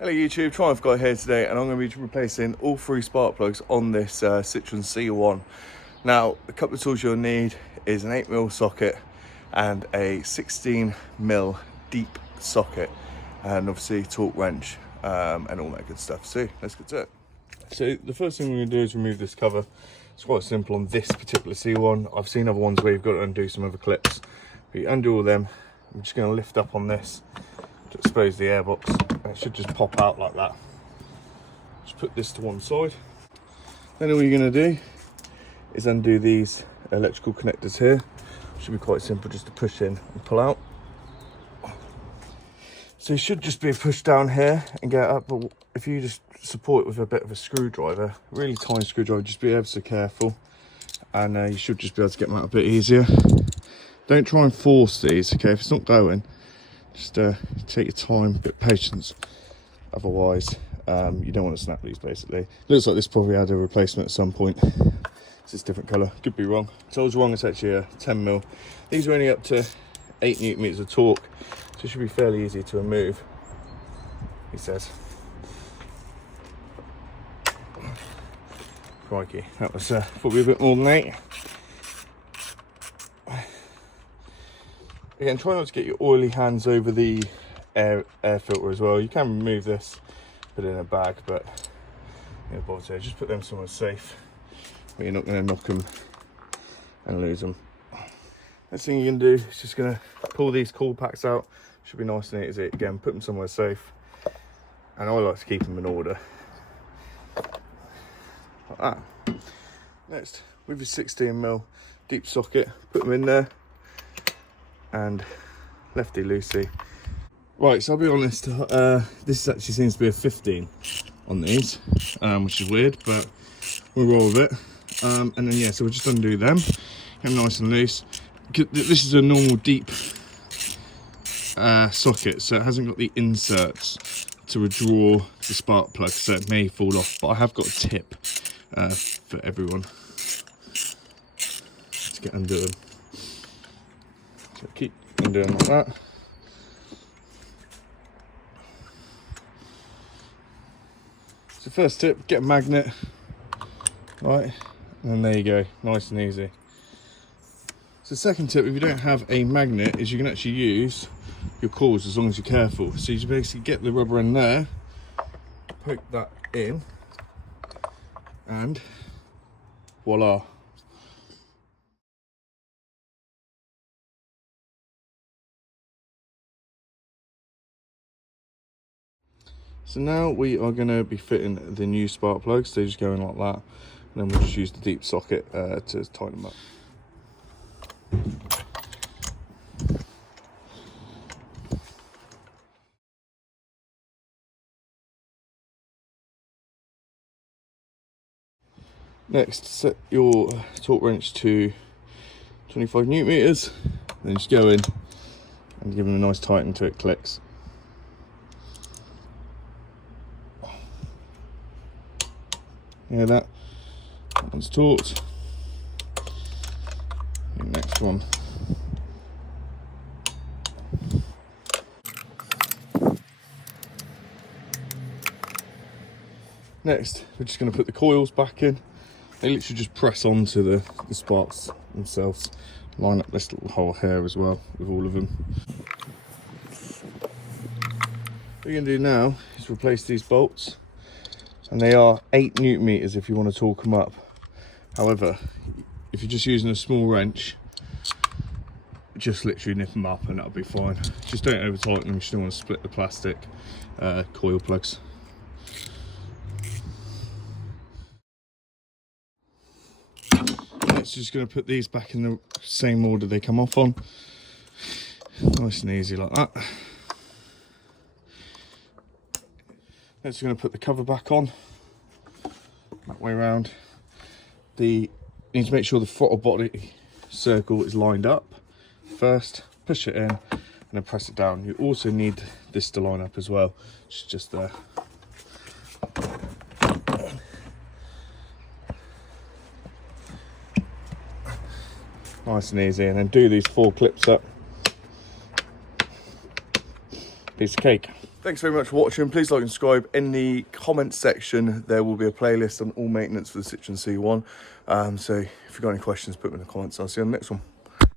Hello YouTube, Triumph Guy here today, and I'm going to be replacing all three spark plugs on this Citroën C1. Now, a couple of tools you'll need is an 8mm socket and a 16mm deep socket, and obviously torque wrench and all that good stuff. So let's get to it. So the first thing we're going to do is remove this cover. It's quite simple on this particular C1. I've seen other ones where you've got to undo some other clips, but you undo all them. I'm just going to lift up on this to expose the airbox, and it should just pop out like that. Just put this to one side. Then all you're going to do is undo these electrical connectors here. Should be quite simple, just to push in and pull out. So it should just be a push down here and get up, but if you just support it with a bit of a screwdriver, really tiny screwdriver, just be ever so careful, and you should just be able to get them out a bit easier. Don't try and force these, okay? If it's not going, just take your time, a bit of patience. Otherwise, you don't want to snap these, basically. Looks like this probably had a replacement at some point. It's a different colour, could be wrong. So I was wrong, it's actually a 10mm. These are only up to 8 Newton meters of torque, so it should be fairly easy to remove, he says. Crikey, that was probably a bit more than 8. Again, try not to get your oily hands over the air filter as well. You can remove this, put it in a bag, but bother, just put them somewhere safe where you're not going to knock them and lose them. Next thing you can do is just going to pull these coil packs out. Should be nice and easy. Again, put them somewhere safe, and I like to keep them in order like that. Next, with your 16mm deep socket, put them in there, and lefty loosey. Right, so I'll be honest, this actually seems to be a 15 on these, which is weird, but we'll roll with it. And then yeah, so we'll just undo them, get them nice and loose. This is a normal deep socket, so it hasn't got the inserts to withdraw the spark plug, so it may fall off, but I have got a tip for everyone to get under them. So keep undoing like that. So first tip, get a magnet, right, and then there you go, nice and easy. So second tip, if you don't have a magnet, is you can actually use your coils as long as you're careful. So you just basically get the rubber in there, poke that in, and voila. So now we are going to be fitting the new spark plugs. They just go in like that, and then we'll just use the deep socket to tighten them up. Next, set your torque wrench to 25 Newton meters, then just go in and give them a nice tighten until it clicks. Hear that? That one's taut. The next one. Next, we're just going to put the coils back in. They literally just press onto the sparks themselves. Line up this little hole here as well with all of them. What you're going to do now is replace these bolts. And they are 8 Newton meters if you want to torque them up. However, if you're just using a small wrench, just literally nip them up and that'll be fine. Just don't over tighten them, you just don't want to split the plastic coil plugs. Next, just going to put these back in the same order they come off on. Nice and easy like that. Next, we're going to put the cover back on, that way around. You need to make sure the throttle body circle is lined up. First, push it in, and then press it down. You also need this to line up as well, which is just there. Nice and easy, and then do these 4 clips up. piece of cake. Thanks very much for watching. Please like and subscribe. In the comments section, there will be a playlist on all maintenance for the Citroën C1. So if you've got any questions, put them in the comments. I'll see you on the next one.